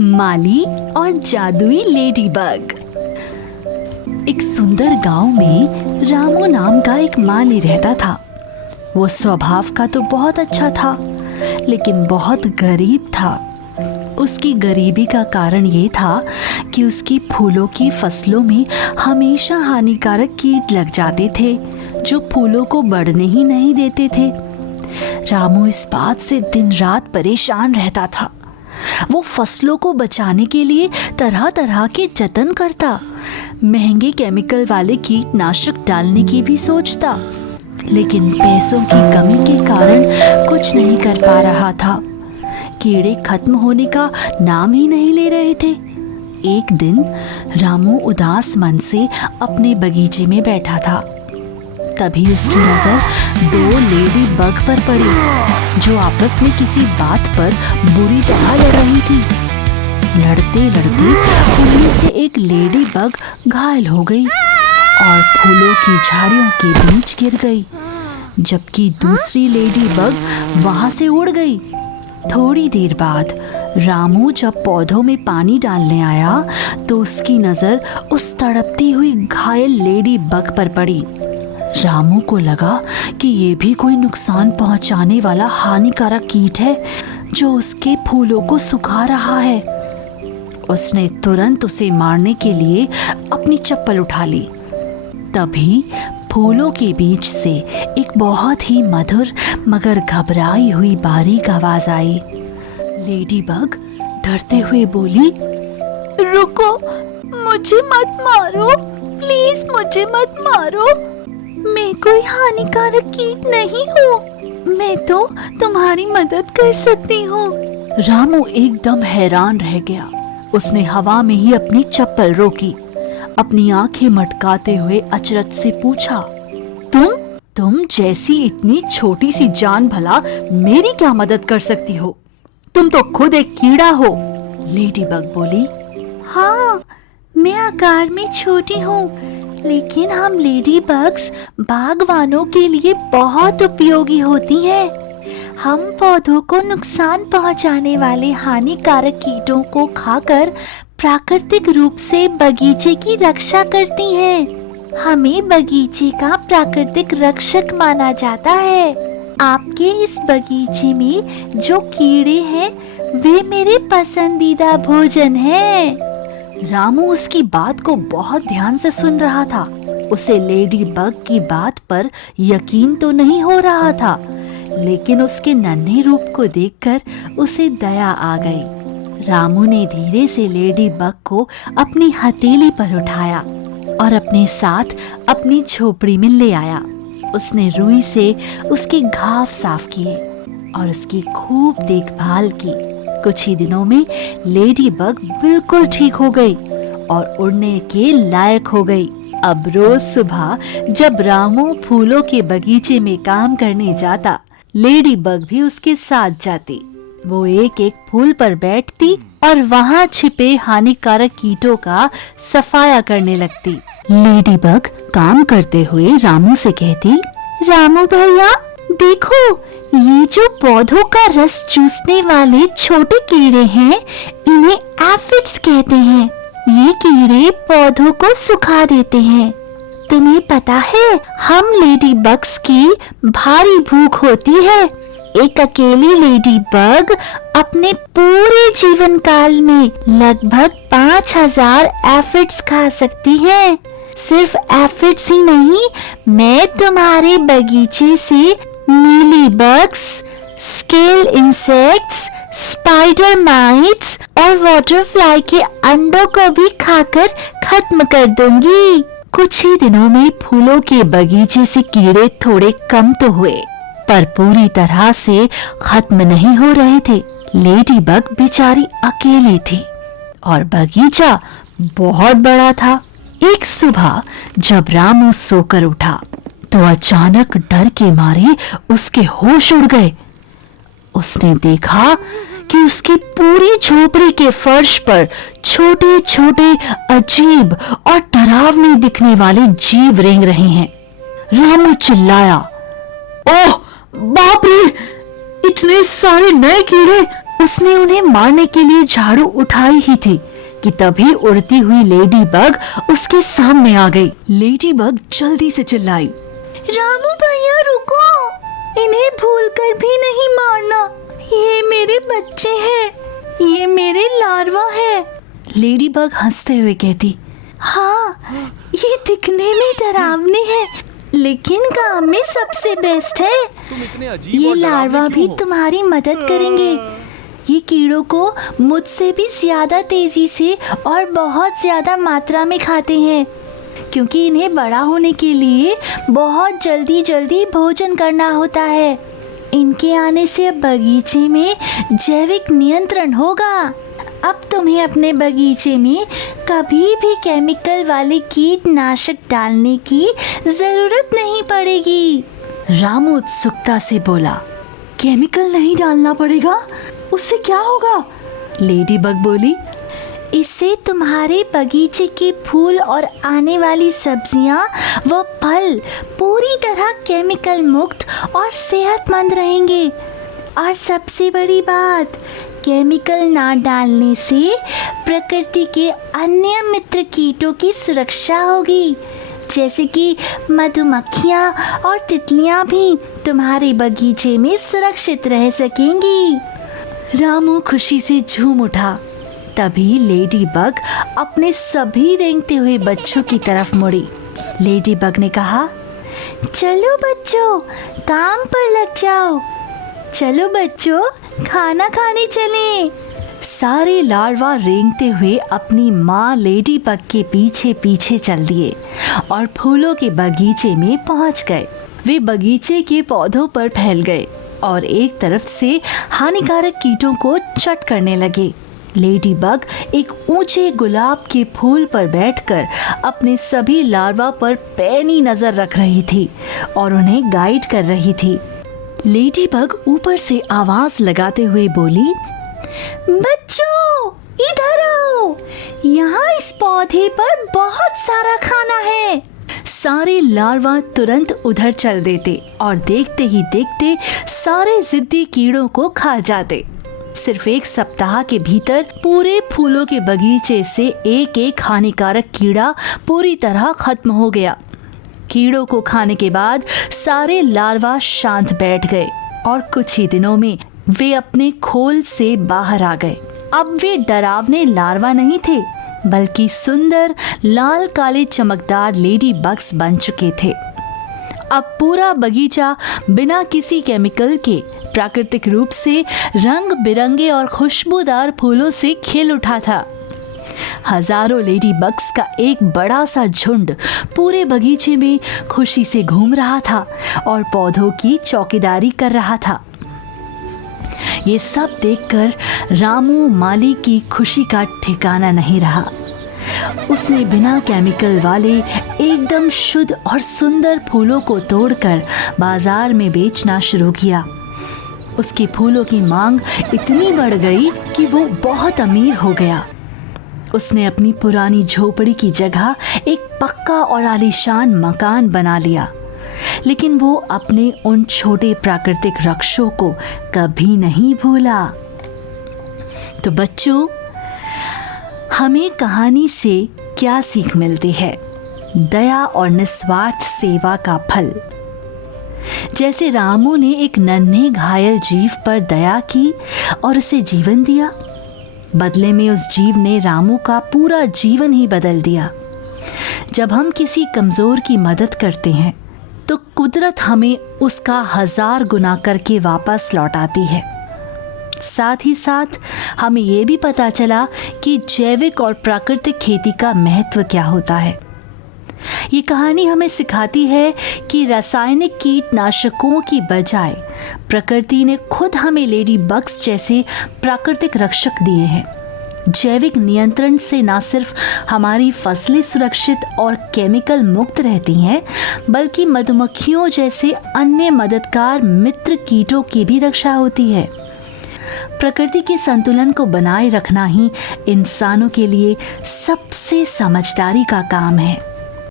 माली और जादुई लेडीबग। एक सुंदर गांव में रामू नाम का एक माली रहता था। वो स्वभाव का तो बहुत अच्छा था, लेकिन बहुत गरीब था। उसकी गरीबी का कारण ये था कि उसकी फूलों की फसलों में हमेशा हानिकारक कीट लग जाते थे, जो फूलों को बढ़ने ही नहीं देते थे। रामू इस बात से दिन रात परेशान रहता था। वो फसलों को बचाने के लिए तरह तरह के जतन करता, महंगे केमिकल वाले कीटनाशक डालने की भी सोचता, लेकिन पैसों की कमी के कारण कुछ नहीं कर पा रहा था। कीड़े खत्म होने का नाम ही नहीं ले रहे थे। एक दिन रामू उदास मन से अपने बगीचे में बैठा था। तभी उसकी नजर दो लेडी बग पर पड़ी, जो आपस में किसी बात पर बुरी तरह लड़ रही थी। लड़ते लड़ते उनमें से एक लेडी बग घायल हो गई और फूलों की झाड़ियों के बीच गिर गई, जबकि दूसरी लेडी बग वहां से उड़ गई। थोड़ी देर बाद रामू जब पौधों में पानी डालने आया तो उसकी नजर उस तड़पती हुई घायल लेडी बग पर पड़ी। रामू को लगा कि ये भी कोई नुकसान पहुंचाने वाला हानिकारक कीट है, जो उसके फूलों को सुखा रहा है। उसने तुरंत उसे मारने के लिए अपनी चप्पल उठा ली। तभी फूलों के बीच से एक बहुत ही मधुर मगर घबराई हुई बारीक आवाज आई। लेडीबग डरते हुए बोली, रुको, मुझे मत मारो, प्लीज मुझे मत मारो। मैं कोई हानिकारक कीट नहीं हूँ, मैं तो तुम्हारी मदद कर सकती हूँ। रामू एकदम हैरान रह गया। उसने हवा में ही अपनी चप्पल रोकी, अपनी आंखें मटकाते हुए अचरज से पूछा, तुम जैसी इतनी छोटी सी जान भला मेरी क्या मदद कर सकती हो? तुम तो खुद एक कीड़ा हो। लेडीबग बोली, हाँ, मैं आकार में छोटी हूँ, लेकिन हम लेडी बग्स बागवानों के लिए बहुत उपयोगी होती हैं। हम पौधों को नुकसान पहुंचाने वाले हानिकारक कीटों को खाकर प्राकृतिक रूप से बगीचे की रक्षा करती हैं। हमें बगीचे का प्राकृतिक रक्षक माना जाता है। आपके इस बगीचे में जो कीड़े हैं, वे मेरे पसंदीदा भोजन हैं। रामू उसकी बात को बहुत ध्यान से सुन रहा था। उसे लेडी बग की बात पर यकीन तो नहीं हो रहा था, लेकिन उसके नन्हे रूप को देखकर उसे दया आ गई। रामू ने धीरे से लेडी बग को अपनी हथेली पर उठाया और अपने साथ अपनी झोपड़ी में ले आया। उसने रुई से उसके घाव साफ किए और उसकी खूब देखभाल की। कुछ ही दिनों में लेडी बग बिल्कुल ठीक हो गई और उड़ने के लायक हो गई। अब रोज सुबह जब रामू फूलों के बगीचे में काम करने जाता, लेडी बग भी उसके साथ जाती। वो एक एक फूल पर बैठती और वहाँ छिपे हानिकारक कीटों का सफाया करने लगती। लेडी बग काम करते हुए रामू से कहती, रामू भैया देखो, ये जो पौधों का रस चूसने वाले छोटे कीड़े हैं, इन्हें एफिड्स कहते हैं। ये कीड़े पौधों को सुखा देते हैं। तुम्हें पता है, हम लेडी बग्स की भारी भूख होती है। एक अकेली लेडी बग अपने पूरे जीवन काल में लगभग 5000 एफिड्स खा सकती है। सिर्फ एफिड्स ही नहीं, मैं तुम्हारे बगीचे से mealy bugs, scale insects, spider mites और वाटरफ्लाई के अंडों को भी खाकर खत्म कर दूंगी। कुछ ही दिनों में फूलों के बगीचे से कीड़े थोड़े कम तो हुए, पर पूरी तरह से खत्म नहीं हो रहे थे। लेडी बग बेचारी अकेली थी और बगीचा बहुत बड़ा था। एक सुबह जब रामू सोकर उठा तो अचानक डर के मारे उसके होश उड़ गए। उसने देखा कि उसकी पूरी झोपड़ी के फर्श पर छोटे छोटे अजीब और डरावने दिखने वाले जीव रेंग रहे हैं। रामू चिल्लाया, ओह बाप रे, इतने सारे नए कीड़े! उसने उन्हें मारने के लिए झाड़ू उठाई ही थी कि तभी उड़ती हुई लेडी बग उसके सामने आ गई। लेडी बग जल्दी से चिल्लाई, रामू भैया रुको, इन्हें भूलकर भी नहीं मारना, ये मेरे बच्चे हैं, ये मेरे लार्वा है। लेडी बग हंसते हुए कहती, हाँ ये दिखने में डरावने हैं लेकिन काम में सबसे बेस्ट है। ये लार्वा भी तुम्हारी मदद करेंगे। ये कीड़ों को मुझसे भी ज्यादा तेजी से और बहुत ज्यादा मात्रा में खाते हैं क्योंकि इन्हें बड़ा होने के लिए बहुत जल्दी जल्दी भोजन करना होता है। इनके आने से अब बगीचे में जैविक नियंत्रण होगा। अब तुम्हें अपने बगीचे में कभी भी केमिकल वाले कीटनाशक डालने की जरूरत नहीं पड़ेगी। रामू उत्सुकता से बोला, केमिकल नहीं डालना पड़ेगा? उससे क्या होगा? लेडी बग बोली, इससे तुम्हारे बगीचे के फूल और आने वाली सब्जियां व फल पूरी तरह केमिकल मुक्त और सेहतमंद रहेंगे। और सबसे बड़ी बात, केमिकल ना डालने से प्रकृति के अन्य मित्र कीटों की सुरक्षा होगी, जैसे कि मधुमक्खियाँ और तितलियाँ भी तुम्हारे बगीचे में सुरक्षित रह सकेंगी। रामू खुशी से झूम उठा। तभी लेडी बग अपने सभी रेंगते हुए बच्चों की तरफ मुड़ी। लेडी बग ने कहा, चलो बच्चों काम पर लग जाओ, चलो बच्चों खाना खाने चलें। सारे लार्वा रेंगते हुए अपनी माँ लेडी बग के पीछे पीछे चल दिए और फूलों के बगीचे में पहुँच गए। वे बगीचे के पौधों पर फैल गए और एक तरफ से हानिकारक कीटों को चट करने लगे। लेडी बग एक ऊंचे गुलाब के फूल पर बैठकर अपने सभी लार्वा पर पैनी नजर रख रही थी और उन्हें गाइड कर रही थी। लेडी बग ऊपर से आवाज लगाते हुए बोली, बच्चों इधर आओ, यहाँ इस पौधे पर बहुत सारा खाना है। सारे लार्वा तुरंत उधर चल देते और देखते ही देखते सारे जिद्दी कीड़ों को खा जाते। सिर्फ एक सप्ताह के भीतर पूरे फूलों के बगीचे से एक एक हानिकारक कीड़ा पूरी तरह खत्म हो गया। कीड़ों को खाने के बाद सारे लार्वा शांत बैठ गए और कुछ ही दिनों में वे अपने खोल से बाहर आ गए। अब वे डरावने लार्वा नहीं थे, बल्कि सुंदर लाल काले चमकदार लेडी बग्स बन चुके थे। अब पूरा बगीचा बिना किसी केमिकल के प्राकृतिक रूप से रंग बिरंगे और खुशबूदार फूलों से खिल उठा था। हजारों लेडी बग्स का एक बड़ा सा झुंड पूरे बगीचे में खुशी से घूम रहा था और पौधों की चौकीदारी कर रहा था। ये सब देखकर रामू माली की खुशी का ठिकाना नहीं रहा। उसने बिना केमिकल वाले एकदम शुद्ध और सुंदर फूलों को तोड़कर बाजार में बेचना शुरू किया। उसके फूलों की मांग इतनी बढ़ गई कि वो बहुत अमीर हो गया। उसने अपनी पुरानी झोपड़ी की जगह एक पक्का और आलीशान मकान बना लिया, लेकिन वो अपने उन छोटे प्राकृतिक रक्षों को कभी नहीं भूला। तो बच्चों, हमें कहानी से क्या सीख मिलती है? दया और निस्वार्थ सेवा का फल। जैसे रामू ने एक नन्हे घायल जीव पर दया की और उसे जीवन दिया, बदले में उस जीव ने रामू का पूरा जीवन ही बदल दिया। जब हम किसी कमजोर की मदद करते हैं तो कुदरत हमें उसका 1000 गुना करके वापस लौटाती है। साथ ही साथ हमें ये भी पता चला कि जैविक और प्राकृतिक खेती का महत्व क्या होता है। ये कहानी हमें सिखाती है कि रासायनिक कीटनाशकों की बजाय प्रकृति ने खुद हमें लेडी बग्स जैसे प्राकृतिक रक्षक दिए हैं। जैविक नियंत्रण से न सिर्फ हमारी फसलें सुरक्षित और केमिकल मुक्त रहती हैं, बल्कि मधुमक्खियों जैसे अन्य मददगार मित्र कीटों की भी रक्षा होती है। प्रकृति के संतुलन को बनाए रखना ही इंसानों के लिए सबसे समझदारी का काम है।